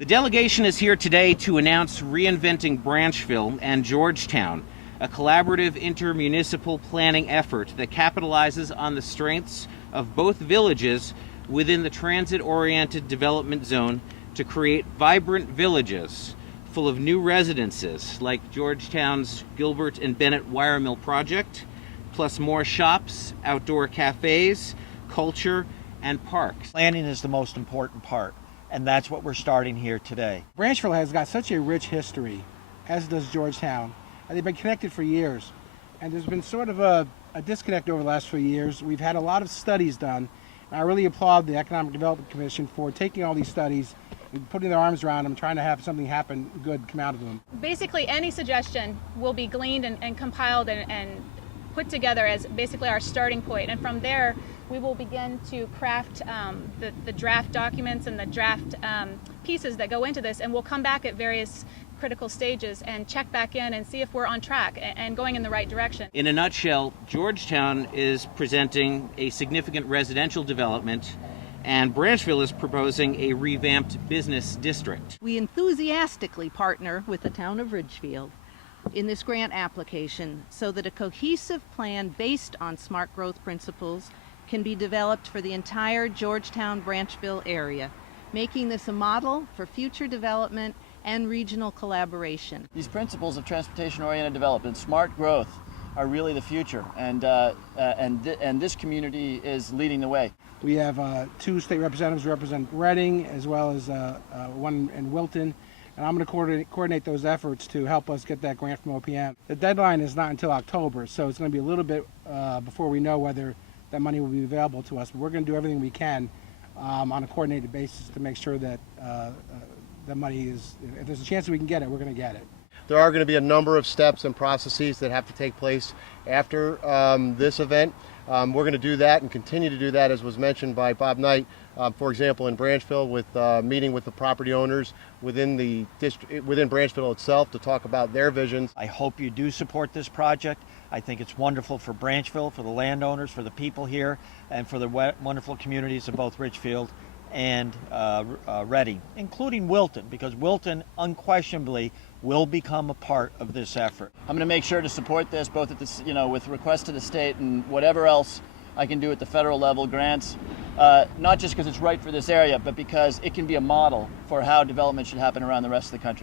The delegation is here today to announce Reinventing Branchville and Georgetown, a collaborative intermunicipal planning effort that capitalizes on the strengths of both villages within the transit-oriented development zone to create vibrant villages full of new residences like Georgetown's Gilbert and Bennett Wire Mill project, plus more shops, outdoor cafes, culture, and parks. Planning is the most important part, and that's what we're starting here today. Branchville has got such a rich history, as does Georgetown, and they've been connected for years. And there's been sort of a disconnect over the last few years. We've had a lot of studies done, and I really applaud the Economic Development Commission for taking all these studies and putting their arms around them, trying to have something happen good come out of them. Basically, any suggestion will be gleaned and compiled and put together as basically our starting point. And from there, we will begin to craft the draft documents and the draft pieces that go into this, and we'll come back at various critical stages and check back in and see if we're on track and going in the right direction. In a nutshell, Georgetown is presenting a significant residential development, and Branchville is proposing a revamped business district. We enthusiastically partner with the town of Ridgefield in this grant application so that a cohesive plan based on smart growth principles can be developed for the entire Georgetown-Branchville area, making this a model for future development and regional collaboration. These principles of transportation-oriented development, smart growth, are really the future, and this community is leading the way. We have two state representatives who represent Reading, as well as one in Wilton, and I'm going to coordinate those efforts to help us get that grant from OPM. The deadline is not until October, so it's going to be a little bit before we know whether that money will be available to us, but we're going to do everything we can on a coordinated basis to make sure that the money is, if there's a chance that we can get it, we're going to get it. There are going to be a number of steps and processes that have to take place after this event. We're going to do that and continue to do that, as was mentioned by Bob Knight, for example, in Branchville, with meeting with the property owners within the within Branchville itself to talk about their visions. I hope you do support this project. I think it's wonderful for Branchville, for the landowners, for the people here, and for the wonderful communities of both Ridgefield and Reading, including Wilton, because Wilton unquestionably will become a part of this effort. I'm going to make sure to support this both at this, with requests to the state and whatever else I can do at the federal level, grants, not just because it's right for this area, but because it can be a model for how development should happen around the rest of the country.